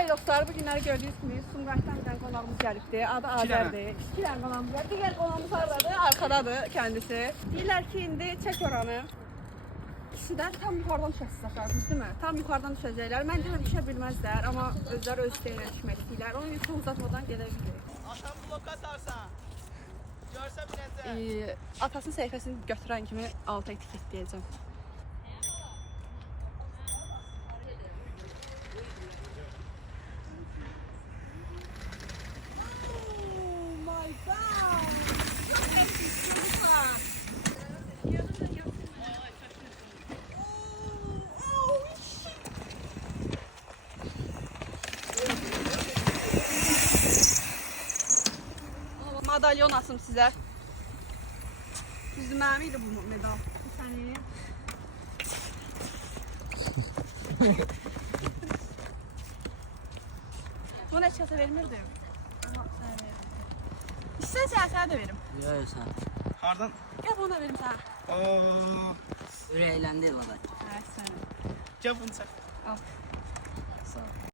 Bəli dostlar, bu günləri gördüyünüz kimi Sumqayıtdan bir dənə qonağımız gəlibdi. Adı Azərdir. 2 dənə qonağımız var. Digər qonağımız haradadır? Arkadadır kendisi. Deyirlər ki, indi çək oranı. İkisi də tam yuxarıdan düşəsiz axardınız, değil mi? Tam yuxarıdan düşəcəklər. Məncə də düşə bilməzlər, amma özləri öz istəyinə düşmək istəyirlər. Onun üçün uzatmadan gedə bilirik. Atam bloka sarsan. Görsə biləcək. Atasının səhifəsini götürən kimi alta etiketləyəcəm. Madalyon asım sizə. Bizim mənim idi bu medal. Bu sənin. Bunu heç kəsə vermirdim. İstəyirsən sənə də verim. Yox sən. Hardan? Gəl bunu da verim sənə. Ürəkləndi elə. Hə, sənə. Gəl bunu çək. Al.